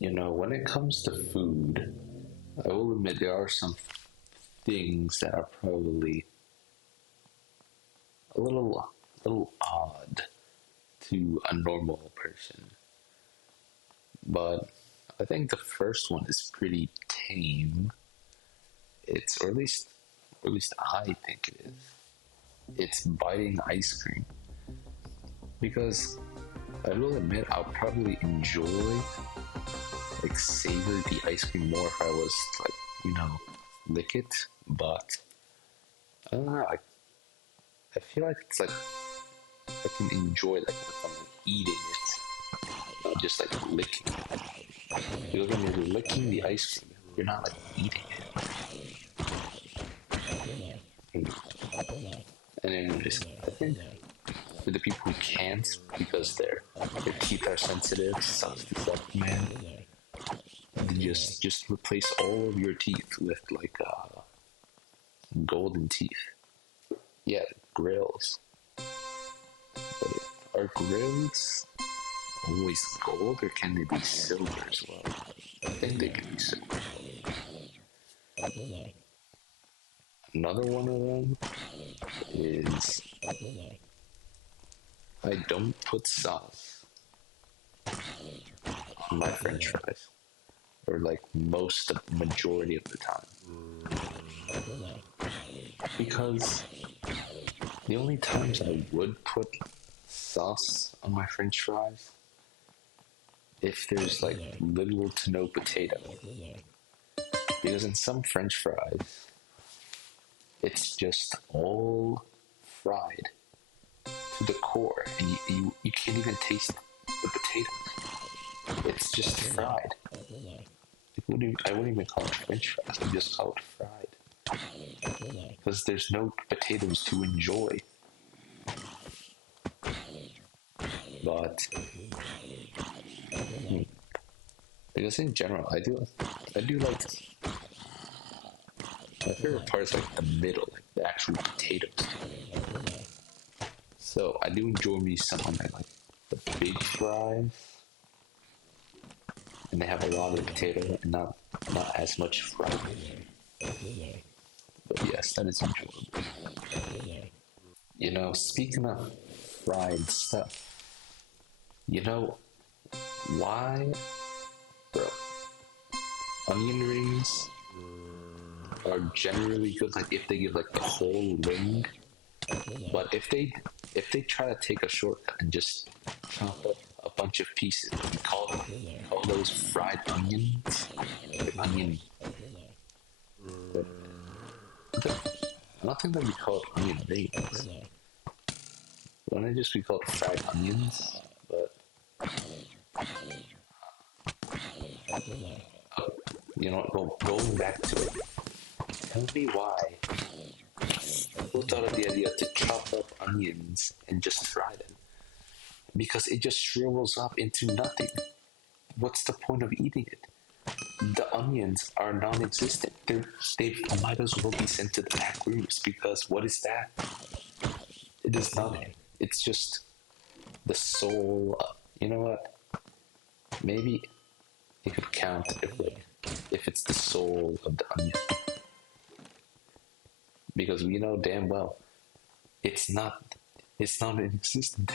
When it comes to food, I will admit there are some things that are probably a little odd to a normal person. But I think the first one is pretty tame. Or at least I think it is. It's biting ice cream because I will admit I'll probably enjoy like savor the ice cream more if I was like lick it. But I don't know. I feel like it's like I can enjoy like if I'm like, eating it, not just like licking it. Because when you're licking the ice cream, you're not like eating it. And anyways, I think for the people who can't because their teeth are sensitive, sucks to suck, man. Just replace all of your teeth with like golden teeth. Yeah, grills. But are grills always gold or can they be silver as well? I think they can be silver. Another one of them is I don't put sauce on my French fries, or like most of majority of the time, because the only times I would put sauce on my French fries if there's like little to no potato, because in some French fries it's just all fried to the core, and you can't even taste the potatoes. It's just fried. I wouldn't even call it French fries. I just call it fried because there's no potatoes to enjoy. But because in general, I do like my favorite part is like the middle, like the actual potatoes. So I do enjoy me some on like the big fries, and they have a lot of potato and not as much fry. But yes, that is enjoyable. Speaking of fried stuff, you know why, bro? Onion rings are generally good, like if they give like the whole ring. But if they try to take a shortcut and just chop up a bunch of pieces, we call those fried onions, like onion. But I don't think that we call it onion rings. Why don't just we call it fried onions? But going back to it, tell me why who thought of the idea to chop up onions and just fry them? Because it just shrivels up into nothing. What's the point of eating it? The onions are non-existent. They might as well be sent to the back rooms because what is that? It is nothing. It's just the soul. You know what? Maybe it could count if it's the soul of the onion, because we know damn well it's not. It's not existent.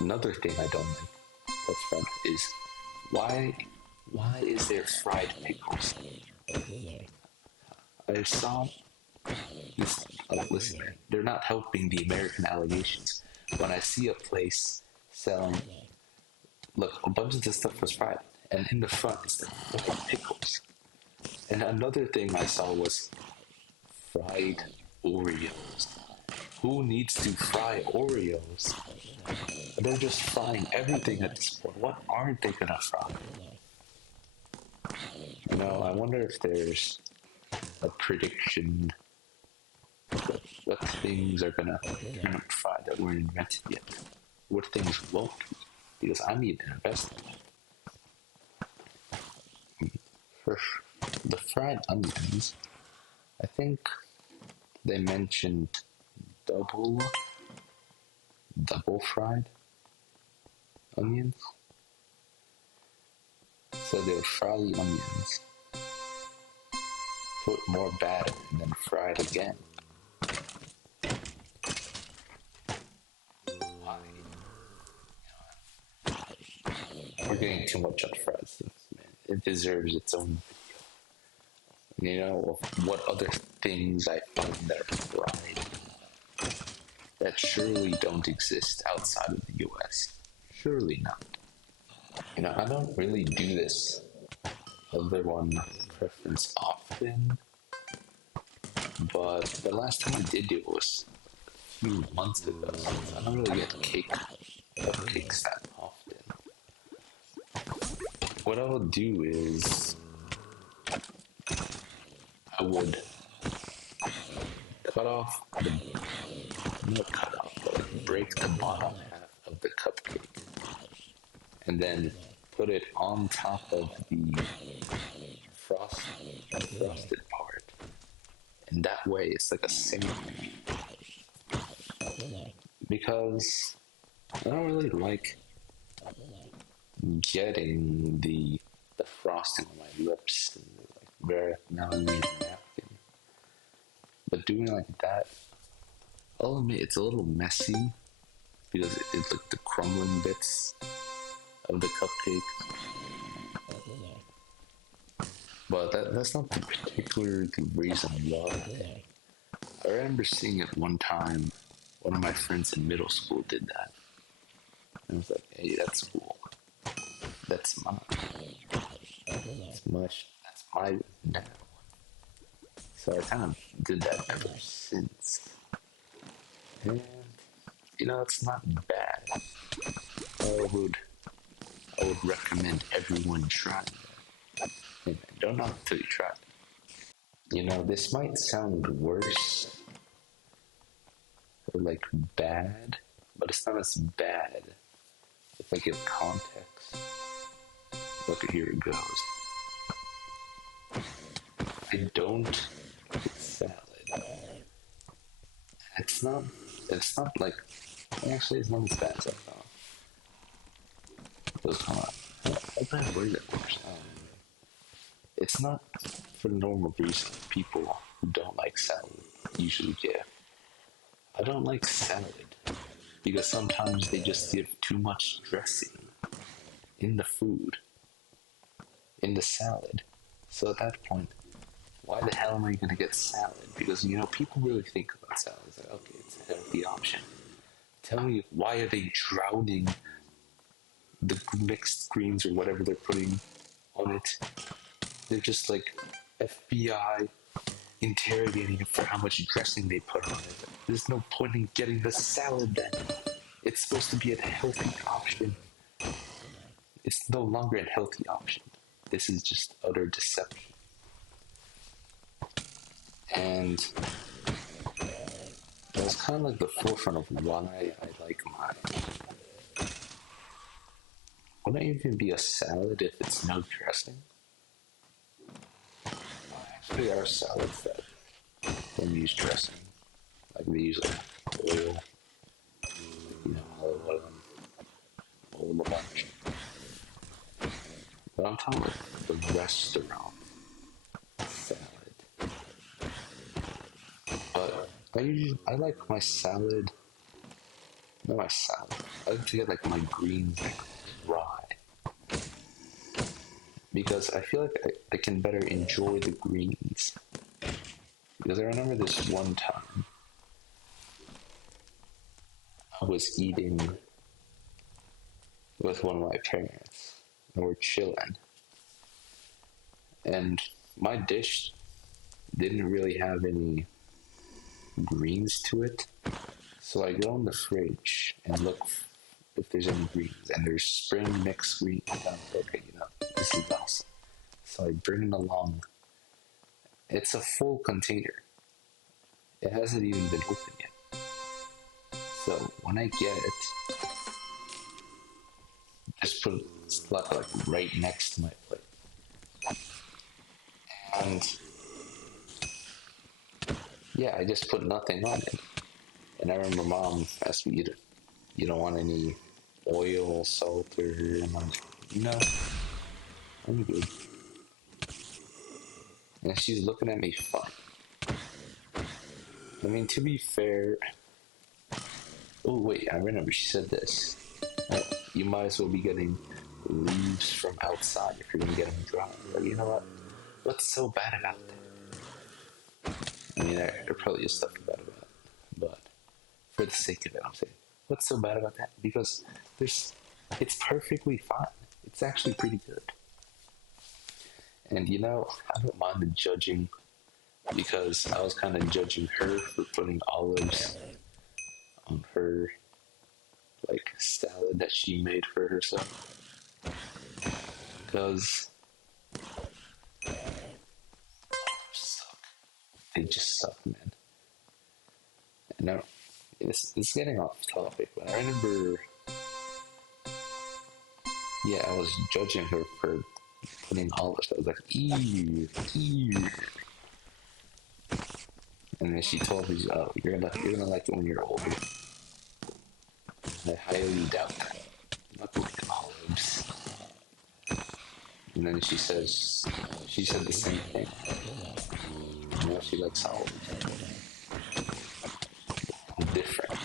Another thing I don't like that's fun is why why is there fried pickles? I saw this. Listen, they're not helping the American allegations. When I see a place selling, look, a bunch of this stuff was fried, and in the front is the fucking pickles. And another thing I saw was fried Oreos. Who needs to fry Oreos? They're just frying everything at this point. What aren't they gonna fry? I wonder if there's a prediction what things are gonna turn up fry that weren't invented yet. What things won't be. Because I need to invest in it. For the fried onions, I think they mentioned double double fried onions. So they would fry the onions, put more batter, and then fry it again. We're getting too much on fries, man. It deserves its own video. You know, of what other things I find that are fried that surely don't exist outside of the US. Surely not. You know, I don't really do this other one preference often, but the last time I did it was a few months ago. I don't really get cupcakes that often. What I would do is I would cut off the not cut off, but like break the bottom half of the cupcake and then put it on top of the frost frosted part. And that way it's like a sandwich. Because I don't really like getting the frosting on my lips and like very malleable napkin. But doing like that, I'll admit it's a little messy because it's like the crumbling bits of the cupcake. But that's not the particular reason why. I remember seeing it one time. One of my friends in middle school did that. And I was like, hey, that's cool. That's mine. That's my now. So I kind of did that ever since. And you know, it's not bad. I would I would recommend everyone try it. And don't knock it till you try it. You know, this might sound worse or like bad, but it's not as bad if I give context. Look, here it goes. I don't eat salad. It's not. It's not like. Actually, it's not as bad as I thought. It was kind of. How bad were that worse? It's not for the normal reason people who don't like salad usually give. I don't like salad because sometimes they just give too much dressing in the food, in the salad. So at that point, why the hell am I going to get salad? Because, you know, people really think about salad. It's like, okay, it's a healthy option. Tell me, why are they drowning the mixed greens or whatever they're putting on it? They're just like FBI interrogating it for how much dressing they put on it. There's no point in getting the salad then. It's supposed to be a healthy option. It's no longer a healthy option. This is just utter deception. And it was kind of like the forefront of why I like mine. Wouldn't it even be a salad if it's no dressing? Actually, our salads that don't use dressing, like they use like oil, you know, olive oil, a bunch. But I'm talking about the restaurant salad. But I like my salad. Not my salad. I like to get like my greens like dry because I feel like I can better enjoy the greens. Because I remember this one time I was eating with one of my parents and we're chilling, and my dish didn't really have any greens to it. So I go in the fridge and look if there's any greens, and there's spring mixed greens. And I'm like, okay, you know, this is awesome. So I bring it along. It's a full container. It hasn't even been opened yet. So when I get it, just put it like right next to my plate. And yeah, I just put nothing on it. And I remember mom asked me, you don't want any oil, salt, or, and I'm like, no, I'm good. And she's looking at me funny. I mean, to be fair. Oh, wait, I remember she said this. Oh, you might as well be getting leaves from outside if you're gonna get them dry. But you know what? What's so bad about that? I mean, there probably is stuff bad about it. But for the sake of it, I'm saying, what's so bad about that? Because there's, it's perfectly fine. It's actually pretty good. And you know, I don't mind the judging because I was kind of judging her for putting olives on her like salad that she made for herself because suck. They just suck, man. And now it's getting off topic, but I remember, yeah, I was judging her for putting olives. I was like, ew, ew. And then she told me, "Oh, you're gonna like it when you're older." I highly doubt that. I'm not like olives. And then she said the same thing. You know, she likes olives. Different.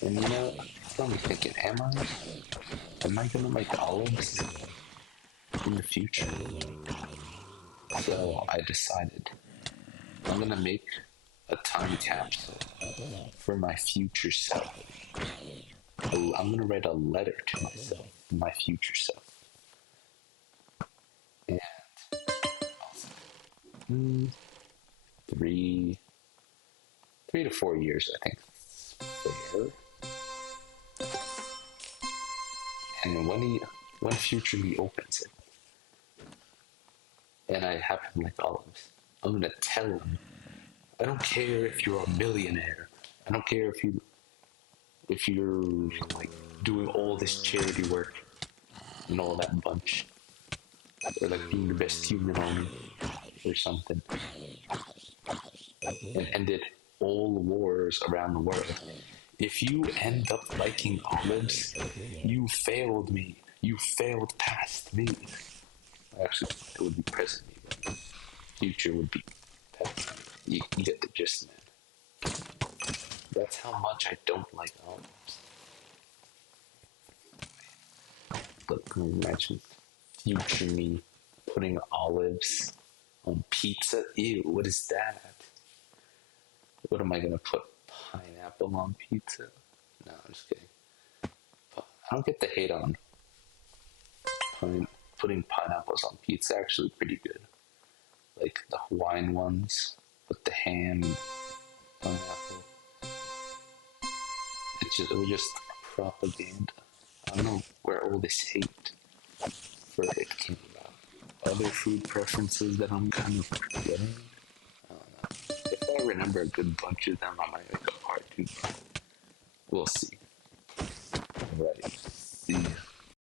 And you know, it's got me thinking, am I gonna like olives in the future? So I decided I'm gonna make a time capsule for my future self. I'm gonna write a letter to myself, my future self. And mm, three, 3 to 4 years, I think, fair. And when future me opens it, and I happen to like olives, I'm gonna tell him, I don't care if you're a millionaire. I don't care if you're like doing all this charity work and all that bunch, or like being the best human on earth or something, and ended all wars around the world. If you end up liking olives, you failed me. You failed past me. Actually, it would be present me, but future would be past me. You get the gist, man. That's how much I don't like olives. Look, imagine future me putting olives on pizza. Ew, what is that? What am I gonna put? Pineapple on pizza? No, I'm just kidding. I don't get the hate on putting pineapples on pizza. Actually, pretty good. Like the Hawaiian ones with the ham and pineapple. It was just propaganda. I don't know where all this hate for it came about. Other food preferences that I'm kind of forgetting. I don't know. If I remember a good bunch of them, I might make a part two. We'll see. Alright. See ya.